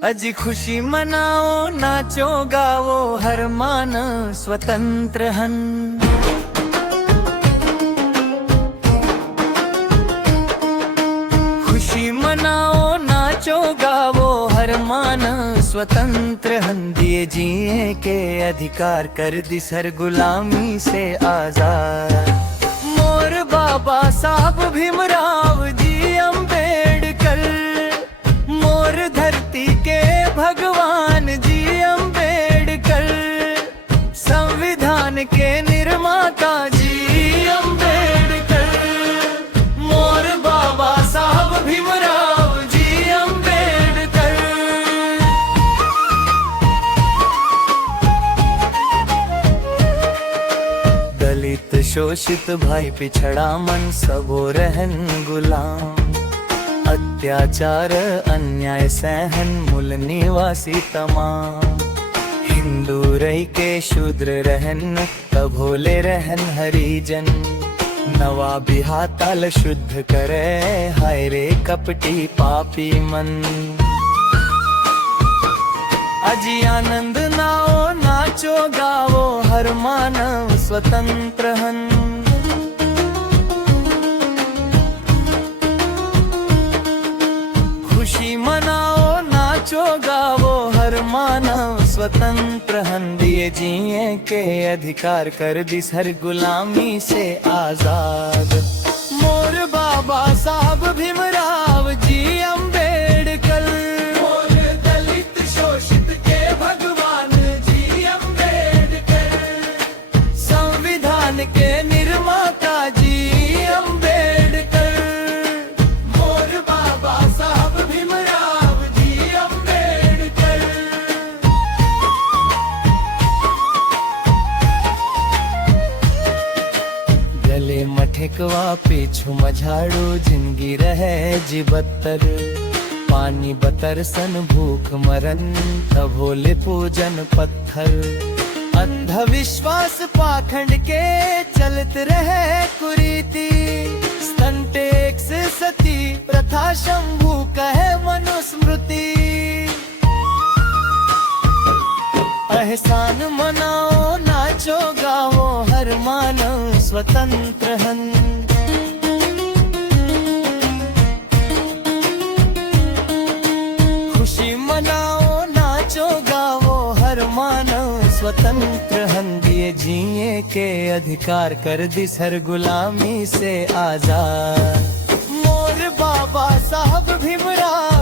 अजी खुशी मनाओ, नाचो गाओ, हर मान स्वतंत्र हन। खुशी मनाओ, नाचो गाओ, हर मान स्वतंत्र हन। दिए जिए के अधिकार, कर दी सर गुलामी से आजाद। मोर बाबा साहब भीमराव जी अम्बेडकर, मोर धरती के भगवान जी अम्बेडकर, संविधान के निर्माता जी अम्बेडकर, मोर बाबा साहब भीमराव जी अम्बेडकर। दलित शोषित भाई पिछड़ा मन, सबो रहन गुलाम। अत्याचार अन्याय सहन मूल निवासी तमाम। हिंदू रही के शूद्र रहन, कभोले रहन हरिजन। नवाबी हाताल शुद्ध करे, हाय रे कपटी पापी मन। अजी आनंद नाओ, नाचो गाओ, हर मानव स्वतंत्र हन। खुशी मनाओ, नाचो गाओ, हर मानव स्वतंत्र हन। दिए जिए के अधिकार, कर दी हर गुलामी से आजाद। मोर बाबा साहब भीमराव जी अम्बेडकर, मोर दलित शोषित के भगवान जी अम्बेडकर, संविधान के निर्माता जी अम्बेडकर, मोर बाबा साहब भीमराव जी अम्बेडकर। गले मठेकवा पीछू मझाड़ू, जिंदगी रहे जी बत्तर। पानी बतरसन भूख मरन, तभोले पूजन पत्थर। अंधविश्वास पाखंड के चलत रहे कुरीति। स्तन टैक्स सती प्रथा शंभू कहे मनुस्मृति। एहसान मनाओ, नाचो गाओ, हर मानव स्वतंत्र हन। खुशी मनाओ, नाचो गाओ, हर मानव स्वतंत्र हन। दिए जिए के अधिकार, कर दी सर गुलामी से आजाद। मोर बाबा साहब भीमराव